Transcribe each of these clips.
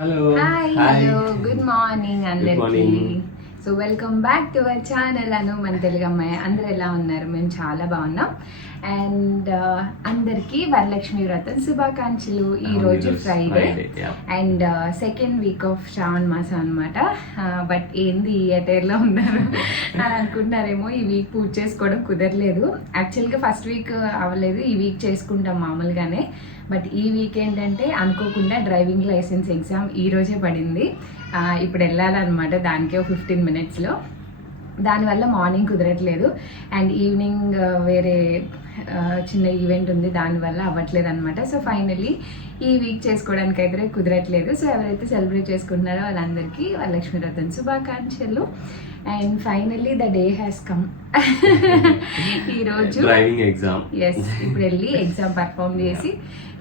Hello hello good morning అందరికి. morning. So welcome back to our channel Anu మన తెలుగు అమ్మాయి. అందరు ఎలా ఉన్నారు? మేము చాలా బాగున్నాం. అండ్ అందరికీ వరలక్ష్మి వ్రతం శుభాకాంక్షలు. ఈ రోజు Friday and second week of Shravana మాసం అనమాట. బట్ ఏంది ఎటైర్లో ఉన్నారు అని అనుకుంటున్నారేమో. ఈ వీక్ పూజ చేసుకోవడం కుదరలేదు. యాక్చువల్గా ఫస్ట్ వీక్ అవ్వలేదు, ఈ వీక్ చేసుకుంటాం మామూలుగానే. బట్ ఈ వీక్ ఏంటంటే అనుకోకుండా డ్రైవింగ్ లైసెన్స్ ఎగ్జామ్ ఈ రోజే పడింది. ఇప్పుడు వెళ్ళాలన్నమాట, దానికే 15 minutesలో. దానివల్ల మార్నింగ్ కుదరట్లేదు. అండ్ ఈవినింగ్ వేరే చిన్న ఈవెంట్ ఉంది, దానివల్ల అవ్వట్లేదు అనమాట. సో ఫైనల్లీ ఈ వీక్ చేసుకోవడానికి అయితే కుదరట్లేదు. సో ఎవరైతే సెలబ్రేట్ చేసుకుంటున్నారో వాళ్ళందరికీ వరలక్ష్మి వ్రతం శుభాకాంక్షలు. And finally the day has come. ఈరోజు డ్రైవింగ్ ఎగ్జామ్. ఎస్, ఇప్పుడు వెళ్ళి ఎగ్జామ్ పర్ఫామ్ చేసి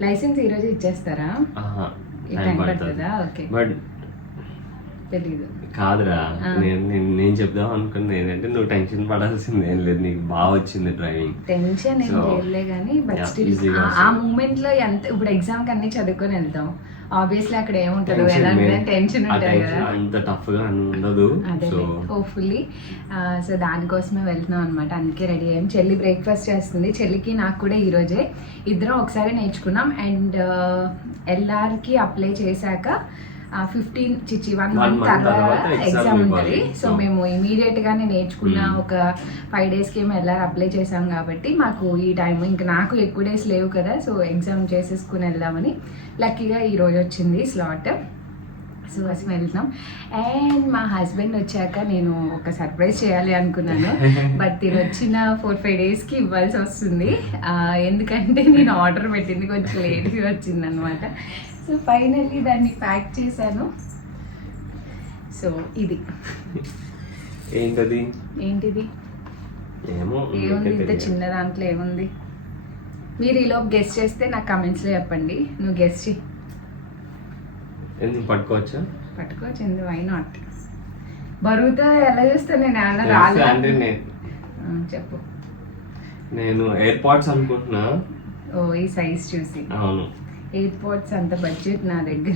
లైసెన్స్ ఈ రోజు ఇచ్చేస్తారా? టైం పడుతుందా? ఓకే, తెలీదు. కాదురా, నేను చెప్దాం అనుకున్నా ఏంటంటే నువ్వు టెన్షన్ పడాల్సింది ఏం లేదు, నీకు బాగా వచ్చింది డ్రైవింగ్. టెన్షన్ ఏం లేదులే కానీ బట్ స్టిల్ ఆ మూమెంట్ లో ఎంత, ఇప్పుడు ఎగ్జామ్ కి అన్ని చదువుకొని వెళ్తాం, ఆబ్వియస్లీ అక్కడ ఏముంటది, ఎలా టెన్షన్ ఉంటుంది కదా, అంత టఫ్ గా ఉండదు. అదే హోప్ఫుల్లీ. సో దానికోసమే వెళ్తున్నాం అనమాట. అందుకే రెడీ అయ్యాం. చెల్లి బ్రేక్ఫాస్ట్ చేస్తుంది. చెల్లికి నాకు కూడా ఈ రోజే ఇద్దరం ఒకసారి నేర్చుకున్నాం. అండ్ ఎల్ఆర్కి అప్లై చేశాక 1 month తర్వాత ఎగ్జామ్ ఉంటుంది. సో మేము ఇమీడియట్ గానే నేర్చుకున్న ఒక 5 daysకి ఏమో ఎల్ఆర్ అప్లై చేసాం కాబట్టి మాకు ఈ టైం ఇంకా నాకు ఎక్కువ డేస్ లేవు కదా. సో ఎగ్జామ్ చేసేసుకుని వెళ్దామని లక్కీగా ఈ రోజు వచ్చింది స్లాట్. సో కోసం వెళ్తున్నాం. అండ్ మా హస్బెండ్ వచ్చాక నేను ఒక సర్ప్రైజ్ చేయాలి అనుకున్నాను, బట్ తిని వచ్చిన 4-5 daysకి ఇవ్వాల్సి వస్తుంది. ఎందుకంటే నేను ఆర్డర్ పెట్టింది కొంచెం లేట్గా వచ్చింది అనమాట. సో ఫైనల్లీ దాన్ని ప్యాక్ చేశాను. సో ఇది ఏంటిది ఏముంది ఇంత చిన్న దాంట్లో ఏముంది? మీరు ఈలోపు గెస్ట్ చేస్తే నాకు కమెంట్స్లో చెప్పండి. నువ్వు గెస్ట్ చేయి. పట్టుకోవచ్చు, వై నాట్? బరువుతో ఎలా చూస్తా నేను? ఏమన్నా రాలేదు. చెప్పు. నేను ఎయిర్పోర్ట్స్ అనుకుంటున్నా. ఓ, ఈ సైజ్ చూసి. అవును, ఎయిర్పోర్ట్స్ అంత బడ్జెట్ నా దగ్గర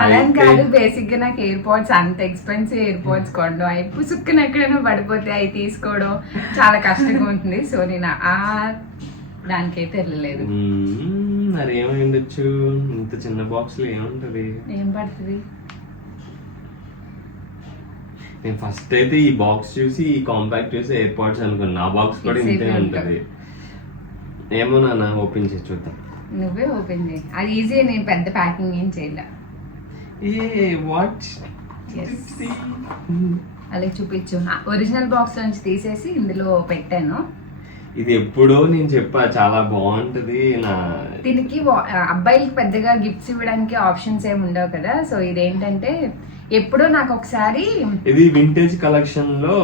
అలాని కాదు. బేసిక్ గా నాకు ఎయిర్పోర్ట్స్ అంత ఎక్స్పెన్సివ్ ఎయిర్పోర్ట్స్ కొనడం, అవి పుసుక్కుని ఎక్కడైనా పడిపోతే అవి తీసుకోవడం చాలా కష్టంగా ఉంటుంది. సో నేను దానికైతే వెళ్ళలేదు. మరి ఏమై ఉండొచ్చు? ఇంత చిన్న బాక్స్ లో ఏముంటది? ఏం పడుతుంది? నేను ఫస్ట్ అయితే ఈ బాక్స్ చూసి, ఈ కాంపాక్ట్ చూసి ఎయిర్పోర్ట్స్ అనుకున్నా. ఆ బాక్స్ కూడా ఇంతే ఉంటది. ఏమో నాన్న, ఓపెన్ చేసి చూద్దాం. నువ్వే ఓపెన్ చేయి, అది ఈజీ. నేను పెద్ద ప్యాకింగ్ ఏం చేయలే. అలాగే చూపించు. ఒరిజినల్ బాక్స్ నుంచి తీసేసి ఇందులో పెట్టాను. ఇది ఎప్పుడో నేను చెప్పా, చాలా బాగుంటది. దీనికి అబ్బాయిలకి పెద్దగా గిఫ్ట్స్ ఇవ్వడానికి ఆప్షన్స్ ఏమి ఉండవు కదా. సో ఇదేంటంటే ఎప్పుడో నాకు ఒకసారి, ఇది వింటేజ్ కలెక్షన్ లో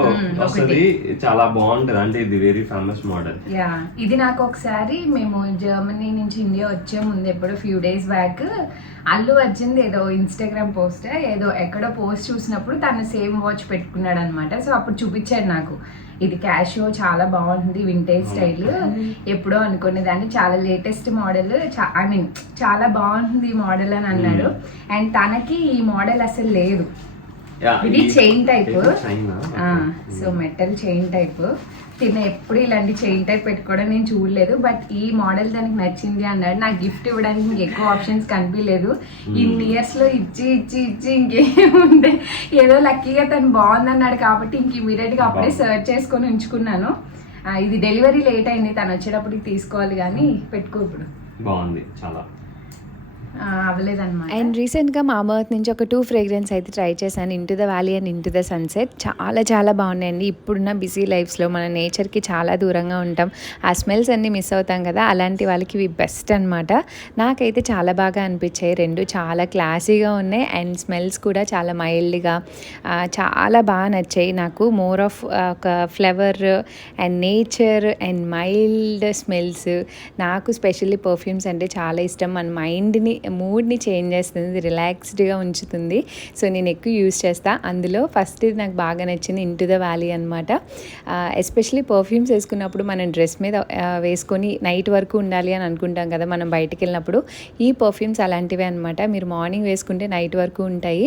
వస్తుంది, చాలా బాగుంటది. అంటే ఇది వెరీ ఫేమస్ మోడల్. యా, ఇది నాకు ఒకసారి మేము జర్మనీ నుంచి ఇండియా వచ్చే ముందు ఎప్పుడో few days back Allu Arjun ఏదో ఇన్స్టాగ్రామ్ పోస్ట్ ఏదో ఎక్కడో పోస్ట్ చూసినప్పుడు తను సేమ్ వాచ్ పెట్టుకున్నాడు అనమాట. సో అప్పుడు చూపించాడు నాకు. ఇది క్యాషియో, చాలా బాగుంటుంది, వింటేజ్ స్టైల్. ఎప్పుడో అనుకునే దాన్ని, చాలా లేటెస్ట్ మోడల్, ఐ మీన్ చాలా బాగుంటుంది ఈ మోడల్ అని అన్నాడు. అండ్ తనకి ఈ మోడల్ అసలు లేదు. ఇది chain type. So metal chain type. తిన్న ఎప్పుడు ఇలాంటి చైన్ టైప్ పెట్టుకోవడం నేను చూడలేదు. బట్ ఈ మోడల్ దానికి నచ్చింది అన్నాడు. నాకు గిఫ్ట్ ఇవ్వడానికి మీకు ఎక్కువ ఆప్షన్స్ కనిపించలేదు. ఇన్ని ఇయర్స్ లో ఇచ్చి ఇచ్చి ఇచ్చి ఇంకేముండే, ఏదో లక్కీగా తను బాగుంది అన్నాడు కాబట్టి ఇంక ఇమీడియట్ గా అప్పుడే సర్చ్ చేసుకొని ఉంచుకున్నాను. ఇది డెలివరీ లేట్ అయింది, తను వచ్చేటప్పటికి తీసుకోవాలి కానీ పెట్టుకో. ఇప్పుడు బాగుంది చాలా. అవ్వలేదన్నమాట. అండ్ రీసెంట్గా మామా ఎర్త్ నుంచి ఒక 2 ఫ్రేగ్రెన్స్ అయితే ట్రై చేశాను, into the valley and into the sunset. చాలా చాలా బాగున్నాయండి. ఇప్పుడున్న బిజీ లైఫ్స్లో మన నేచర్కి చాలా దూరంగా ఉంటాం, ఆ స్మెల్స్ అన్నీ మిస్ అవుతాం కదా. అలాంటి వాళ్ళకి ఇవి బెస్ట్ అనమాట. నాకైతే చాలా బాగా అనిపించాయి. 2 చాలా క్లాసీగా ఉన్నాయి అండ్ స్మెల్స్ కూడా చాలా మైల్డ్గా, చాలా బాగా నచ్చాయి నాకు. మోర్ ఆఫ్ ఒక flavour and nature and mild smells. నాకు స్పెషల్లీ పర్ఫ్యూమ్స్ అంటే చాలా ఇష్టం. మన మైండ్ని మూడ్ని చేంజ్ చేస్తుంది, రిలాక్స్డ్గా ఉంచుతుంది. సో నేను ఎక్కువ యూస్ చేస్తాను. అందులో ఫస్ట్ ఇది నాకు బాగా నచ్చింది ఇంటూ ద వ్యాలీ అనమాట. ఎస్పెషలీ పర్ఫ్యూమ్స్ వేసుకున్నప్పుడు మనం డ్రెస్ మీద వేసుకొని నైట్ వరకు ఉండాలి అని అనుకుంటాం కదా మనం బయటికి వెళ్ళినప్పుడు. ఈ పర్ఫ్యూమ్స్ అలాంటివే అనమాట. మీరు మార్నింగ్ వేసుకుంటే నైట్ వరకు ఉంటాయి.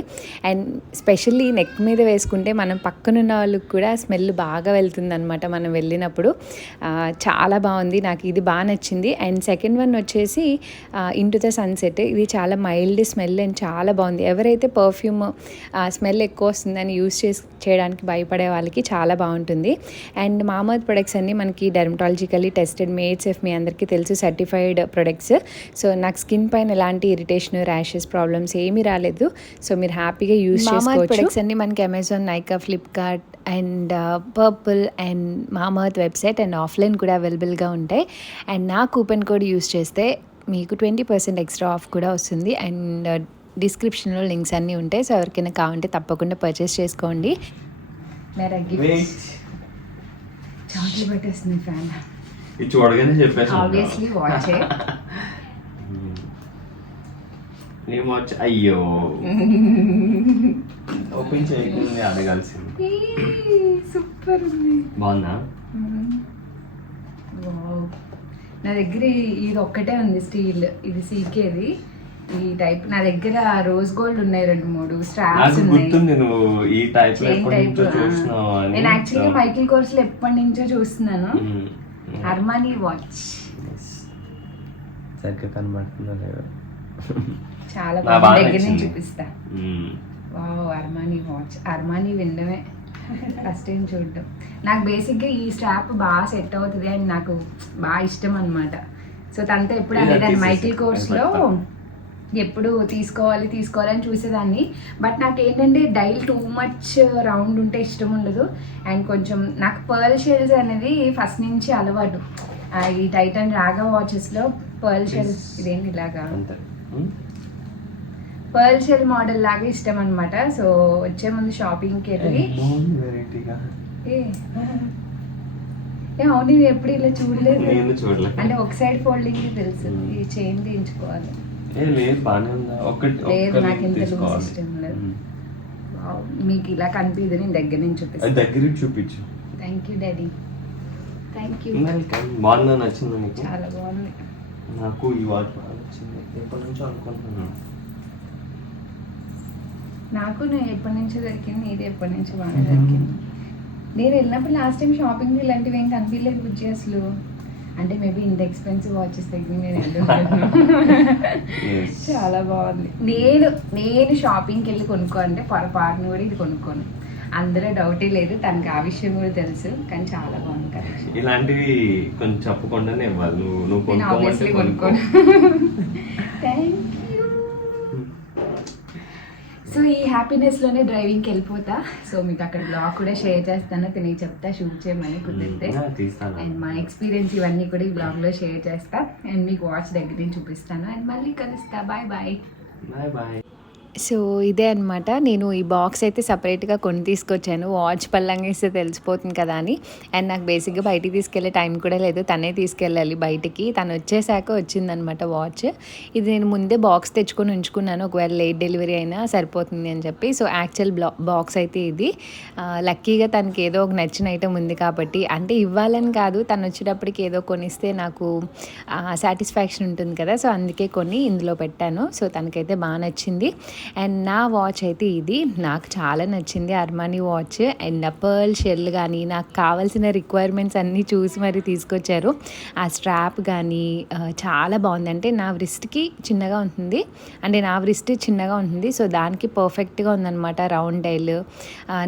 అండ్ స్పెషల్లీ నెక్ మీద వేసుకుంటే మనం పక్కనున్న వాళ్ళకి కూడా స్మెల్ బాగా వెళ్తుంది అనమాట మనం వెళ్ళినప్పుడు. చాలా బాగుంది, నాకు ఇది బాగా నచ్చింది. అండ్ సెకండ్ వన్ వచ్చేసి ఇంటూ ద సన్సెట్. ఇది చాలా మైల్డ్ స్మెల్ అండ్ చాలా బాగుంది. ఎవరైతే పర్ఫ్యూమ్ స్మెల్ ఎక్కువ వస్తుందని యూస్ చేయడానికి భయపడే వాళ్ళకి చాలా బాగుంటుంది. అండ్ మామూత్ ప్రొడక్ట్స్ అన్నీ మనకి డెర్మటాలజికల్లీ టెస్టెడ్, మేడ్ సేఫ్, మీ అందరికీ తెలుసు, సర్టిఫైడ్ ప్రొడక్ట్స్. సో నాకు స్కిన్ పైన ఎలాంటి ఇరిటేషన్, ర్యాషెస్ ప్రాబ్లమ్స్ ఏమీ రాలేదు. సో మీరు హ్యాపీగా యూస్ చేసుకోవచ్చు. ప్రొడక్ట్స్ అన్నీ మనకి Amazon, Nykaa, Flipkart and purple and Mamaearth website and offline కూడా అవైలబుల్గా ఉంటాయి. అండ్ నా కూపన్ కోడ్ యూస్ చేస్తే మీకు 20% ఎక్స్ట్రా ఆఫ్ కూడా వస్తుంది. అండ్ డిస్క్రిప్షన్లో లింక్స్ అన్నీ ఉంటాయి. సో ఎవరికైనా కావాలంటే తప్పకుండా పర్చేస్ చేసుకోండి. మేరా గిఫ్ట్ చాక్లెట్ పెట్టేస్తుంది ఫ్యాన్. ఇది చూడగానే చెప్పేసి ఆబ్వియస్లీ వాచ్. నీ వాచ్ అయ్యో ఓపెన్ చేయకుండా అడగాల్సింది. సూపర్ ఉంది. బాగుందా? నా దగ్గర ఇది ఒక్కటే ఉంది స్టీల్, ఇది సీకేది ఈ టైప్. నా దగ్గర రోజ్ గోల్డ్ ఉన్నాయి 2-3 స్ట్రాప్స్ ఉన్నాయి. నువ్వు ఈ టైప్ నేను యాక్చువల్లీ మైకిల్ కోర్స్ లో ఎప్పటి నుంచో చూస్తున్నాను. అర్మానీ వాచ్ సరిగ్గా కనబడుతుందా లేదా? చాలా బాగుంది, దగ్గర నుంచి చూపిస్తా. Wow, Armani watch. అర్మానీ వినడమే ఫస్ట్ టైం చూడటం. నాకు బేసిక్గా ఈ స్ట్రాప్ బాగా సెట్ అవుతుంది అని నాకు బాగా ఇష్టం అనమాట. సో తనతో ఎప్పుడు అనేదాన్ని మైకిల్ కోర్స్లో ఎప్పుడు తీసుకోవాలని చూసేదాన్ని. బట్ నాకు ఏంటంటే డైల్ టూ మచ్ రౌండ్ ఉంటే ఇష్టం ఉండదు. అండ్ కొంచెం నాకు పర్ల్ షెల్స్ అనేది ఫస్ట్ నుంచి అలవాటు. ఈ టైటన్ రాగా వాచెస్లో పర్ల్ షెల్స్, ఇదేంటి ఇలాగా పర్ల్ షెల్ మోడల్ లాగా ఇష్టం అనమాట. సో వచ్చే ముందు షాపింగ్కి వెళ్ళి అవును, నేను ఎప్పుడు ఇలా చూడలేదు. అంటే ఒక సైడ్ ఫోల్డింగ్ తెలుసు, ఈ చైన్ తీయించుకోవాలి. లేదు, నాకు ఇంత లూజ్ ఇష్టం లేదు. మీకు ఇలా కనిపిదు, నేను దగ్గర నుంచి చూపించు. Thank you daddy, thank you. బాగుందా? నచ్చిందా మీకు? చాలా బాగుంది. నాకు ఈ వాచ్ బాగా నచ్చింది, ఎప్పటి నుంచో అనుకుంటున్నాను. నాకు నేను ఎప్పటి నుంచో దొరికింది, ఇది ఎప్పటి నుంచో బాగా దొరికింది. నేను వెళ్ళినప్పుడు లాస్ట్ టైం షాపింగ్ ఇలాంటివి ఏం కనిపించలేదు బుజ్జి అసలు. అంటే మేబీ ఇంత ఎక్స్పెన్సివ్ వాచెస్ దగ్గర నేను చాలా బాగుంది. నేను షాపింగ్కి వెళ్ళి కొనుక్కో అంటే పొరపాటును కూడా ఇది కొనుక్కోను. అందులో డౌటే లేదు, తనకి ఆ విషయం కూడా తెలుసు. కానీ చాలా బాగుంది కలెక్షన్. ఇలాంటివి కొంచెం చెప్పకుండానే ఇవ్వాలి. నువ్వు ఆబ్వియస్లీ కొనుక్కోను. Thank you. సో ఈ హ్యాపీనెస్లోనే డ్రైవింగ్కి వెళ్ళిపోతా. సో మీకు అక్కడ బ్లాగ్ కూడా షేర్ చేస్తాను, తిని చెప్తా షూట్ చేయమని కుదిరితే. అండ్ మా ఎక్స్పీరియన్స్ ఇవన్నీ కూడా ఈ బ్లాగ్లో షేర్ చేస్తా. అండ్ మీకు వాచ్ దగ్గర నుంచి చూపిస్తాను. అండ్ మళ్ళీ కలుస్తా. Bye bye. Bye bye. So ఇదే అనమాట, నేను ఈ బాక్స్ అయితే సపరేట్గా కొని తీసుకొచ్చాను. వాచ్ పల్లంగా ఇస్తే తెలిసిపోతుంది కదా అని. అండ్ నాకు బేసిక్గా బయటికి తీసుకెళ్ళే టైం కూడా లేదు, తనే తీసుకెళ్ళాలి బయటికి. తను వచ్చేసాక వచ్చిందనమాట వాచ్. ఇది నేను ముందే బాక్స్ తెచ్చుకొని ఉంచుకున్నాను, ఒకవేళ లేట్ డెలివరీ అయినా సరిపోతుంది అని చెప్పి. సో యాక్చువల్ బాక్స్ అయితే ఇది. లక్కీగా తనకి ఏదో ఒక నచ్చిన ఐటమ్ ఉంది కాబట్టి, అంటే ఇవ్వాలని కాదు, తను వచ్చేటప్పటికి ఏదో కొనిస్తే నాకు సాటిస్ఫాక్షన్ ఉంటుంది కదా. సో అందుకే కొన్ని ఇందులో పెట్టాను. సో తనకైతే బాగా నచ్చింది. అండ్ నా వాచ్ అయితే ఇది నాకు చాలా నచ్చింది, Armani watch. And pearl shell కానీ నాకు కావాల్సిన రిక్వైర్మెంట్స్ అన్నీ చూసి మరి తీసుకొచ్చారు. ఆ స్ట్రాప్ కానీ చాలా బాగుంది. అంటే నా వ్రిస్ట్కి చిన్నగా ఉంటుంది, సో దానికి పర్ఫెక్ట్గా ఉందన్నమాట రౌండ్ డైల్.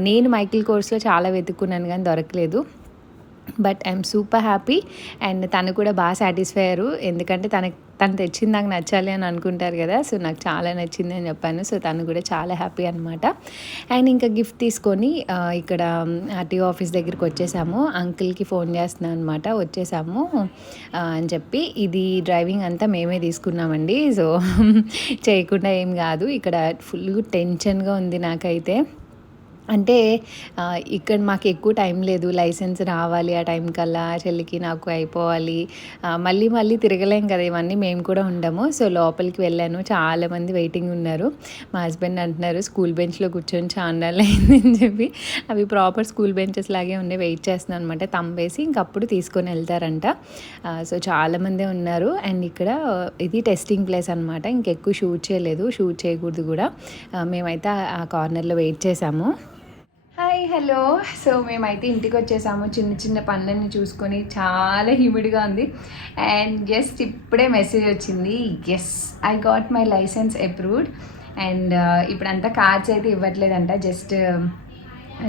నేను మైకిల్ కోర్స్లో చాలా వెతుక్కున్నాను కానీ దొరకలేదు. But I'm super happy. And తను కూడా బాగా సాటిస్ఫై అయ్యారు, ఎందుకంటే తను తెచ్చింది నాకు నచ్చాలి అని అనుకుంటారు కదా. సో నాకు చాలా నచ్చింది అని చెప్పాను. సో తను కూడా చాలా హ్యాపీ అనమాట. అండ్ ఇంకా గిఫ్ట్ తీసుకొని ఇక్కడ ఆర్టీఓ ఆఫీస్ దగ్గరికి వచ్చేసాము. అంకుల్కి ఫోన్ చేస్తున్నాను అనమాట, వచ్చేసాము అని చెప్పి. ఇది డ్రైవింగ్ అంతా మేమే తీసుకున్నామండి. సో చేయకుండా ఏం కాదు. ఇక్కడ ఫుల్ టెన్షన్గా ఉంది నాకైతే. అంటే ఇక్కడ మాకు ఎక్కువ టైం లేదు, లైసెన్స్ రావాలి ఆ టైం కల్లా, చెల్లికి నాకు అయిపోవాలి, మళ్ళీ మళ్ళీ తిరగలేం కదా, ఇవన్నీ మేము కూడా ఉండము. సో లోపలికి వెళ్ళాను, చాలామంది వెయిటింగ్ ఉన్నారు. మా హస్బెండ్ అంటున్నారు స్కూల్ బెంచ్లో కూర్చొని చాన్నాళ్ళు అయిందని చెప్పి. అవి ప్రాపర్ స్కూల్ బెంచెస్ లాగే ఉన్నాయి, వెయిట్ చేస్తున్నాను అనమాట, తంబేసి ఇంకప్పుడు తీసుకొని వెళ్తారంట. సో చాలామందే ఉన్నారు. అండ్ ఇక్కడ ఇది టెస్టింగ్ ప్లేస్ అనమాట, ఇంకెక్కువ షూట్ చేయలేదు, షూట్ చేయకూడదు కూడా. మేమైతే ఆ కార్నర్లో వెయిట్ చేసాము. Hi hello. సో మేమైతే ఇంటికి వచ్చేసాము, చిన్న చిన్న పనులన్నీ చూసుకొని. చాలా హ్యూమిడ్గా ఉంది. అండ్ జస్ట్ ఇప్పుడే మెసేజ్ వచ్చింది, yes I got my license approved. And ఇప్పుడంతా కార్డ్స్ అయితే ఇవ్వట్లేదంట, జస్ట్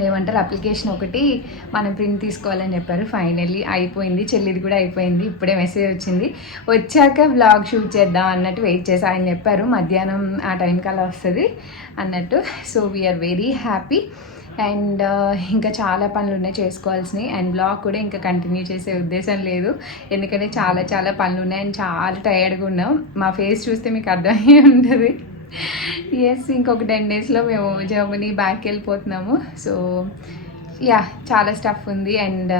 ఏమంటారు అప్లికేషన్ ఒకటి మనం ప్రింట్ తీసుకోవాలని చెప్పారు. ఫైనల్లీ అయిపోయింది, చెల్లిది కూడా అయిపోయింది. ఇప్పుడే మెసేజ్ వచ్చింది. వచ్చాక వ్లాగ్ షూట్ చేద్దాం అన్నట్టు వెయిట్ చేసి ఆయన చెప్పారు మధ్యాహ్నం ఆ టైంకి అలా వస్తుంది అన్నట్టు. So we are very happy. And ఇంకా చాలా పనులు ఉన్నాయి చేసుకోవాల్సినవి. అండ్ బ్లాగ్ కూడా ఇంకా కంటిన్యూ చేసే ఉద్దేశం లేదు, ఎందుకంటే చాలా చాలా పనులు ఉన్నాయి అండ్ చాలా టైర్డ్గా ఉన్నాం. మా ఫేస్ చూస్తే మీకు అర్థమయ్యే ఉంటుంది. ఎస్, ఇంకొక 10 daysలో మేము జర్మనీ బ్యాక్ వెళ్ళిపోతున్నాము. సో యా, చాలా స్టఫ్ ఉంది. అండ్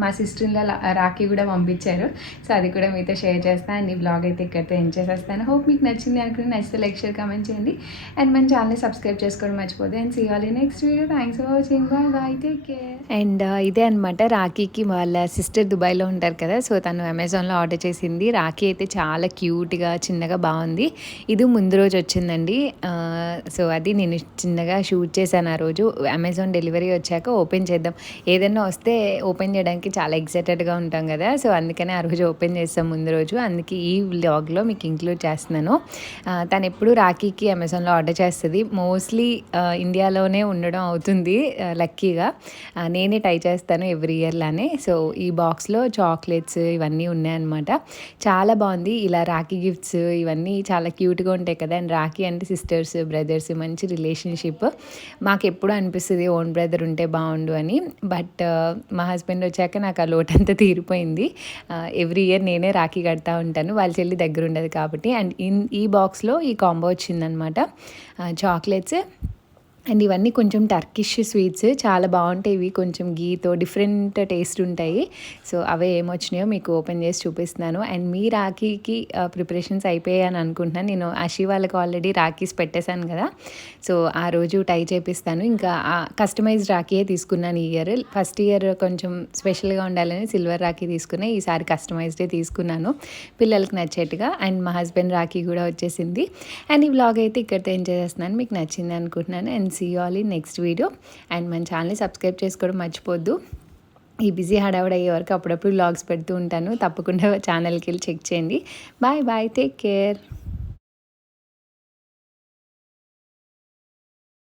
మా సిస్టర్లో రాఖీ కూడా పంపించారు. సో అది కూడా మీతో షేర్ చేస్తాను. అండ్ ఈ బ్లాగ్ అయితే ఇక్కడితో ఎండ్ చేసేస్తాను. హోప్ మీకు నచ్చింది అనుకుని, నచ్చితే లైక్ షేర్ కామెంట్ చేయండి. అండ్ మన ఛానల్ని సబ్స్క్రైబ్ చేసుకోవడం మర్చిపోతే. And see all in next video. Thanks for watching. Bye bye, take care. And ఇదే అనమాట, రాఖీకి వాళ్ళ సిస్టర్ దుబాయ్లో ఉంటారు కదా, సో తను అమెజాన్లో ఆర్డర్ చేసింది. రాఖీ అయితే చాలా క్యూట్గా చిన్నగా బాగుంది. ఇది ముందు రోజు వచ్చిందండి. సో అది నేను చిన్నగా షూట్ చేశాను ఆ రోజు. అమెజాన్ డెలివరీ వచ్చాక ఓపెన్ చేద్దాం, ఏదైనా వస్తే ఓపెన్ చేయడానికి చాలా ఎక్సైటెడ్గా ఉంటాం కదా, సో అందుకనే ఆ రోజు ఓపెన్ చేస్తాం ముందు రోజు. అందుకే ఈ వ్లాగ్లో మీకు ఇంక్లూడ్ చేస్తున్నాను. తను ఎప్పుడు రాఖీకి అమెజాన్లో ఆర్డర్ చేస్తుంది. మోస్ట్లీ ఇండియాలోనే ఉండడం అవుతుంది లక్కీగా. నేనే ట్రై చేస్తాను ఎవ్రీ ఇయర్ లానే. సో ఈ బాక్స్లో చాక్లెట్స్ ఇవన్నీ ఉన్నాయన్నమాట. చాలా బాగుంది. ఇలా రాఖీ గిఫ్ట్స్ ఇవన్నీ చాలా క్యూట్గా ఉంటాయి కదా. అండ్ రాఖీ అంటే సిస్టర్స్ బ్రదర్స్ మంచి రిలేషన్షిప్. మాకు ఎప్పుడు అనిపిస్తుంది ఓన్ బ్రదర్ ఉంటే బాగుండు అని. బట్ మా హస్బెండ్ వచ్చాక నాకు ఆ లోటంతా తీరిపోయింది. ఎవ్రీ ఇయర్ నేనే రాఖీ కడతా ఉంటాను, వాళ్ళ చెల్లి దగ్గర ఉండదు కాబట్టి. అండ్ ఈ బాక్స్లో ఈ కాంబో వచ్చిందనమాట, చాక్లెట్స్ అండ్ ఇవన్నీ కొంచెం టర్కిష్ స్వీట్స్, చాలా బాగుంటాయి. ఇవి కొంచెం గీతో డిఫరెంట్ టేస్ట్ ఉంటాయి. సో అవే ఏమొచ్చినాయో మీకు ఓపెన్ చేసి చూపిస్తున్నాను. అండ్ మీ రాఖీకి ప్రిపరేషన్స్ అయిపోయాయని అనుకుంటున్నాను. నేను అషి వాళ్ళకి ఆల్రెడీ రాఖీస్ పెట్టేశాను కదా, సో ఆ రోజు టై చేపిస్తాను. ఇంకా కస్టమైజ్డ్ రాఖీయే తీసుకున్నాను ఈ ఇయర్. ఫస్ట్ ఇయర్ కొంచెం స్పెషల్గా ఉండాలని సిల్వర్ రాఖీ తీసుకున్నాను, ఈసారి కస్టమైజ్డే తీసుకున్నాను పిల్లలకి నచ్చేట్టుగా. అండ్ మా హస్బెండ్ రాఖీ కూడా వచ్చేసింది. అండ్ ఈ వ్లాగ్ అయితే ఇక్కడితో ఏం చేస్తున్నాను, మీకు నచ్చింది అనుకుంటున్నాను. And see you all in next video. And మన ఛానల్ని సబ్స్క్రైబ్ చేసుకోవడం మర్చిపోద్దు. ఈ బిజీ హడావుడి అయ్యే వరకు అప్పుడప్పుడు వ్లాగ్స్ పెడుతూ ఉంటాను, తప్పకుండా ఛానల్కి వెళ్ళి చెక్ చేయండి. Bye bye, take care.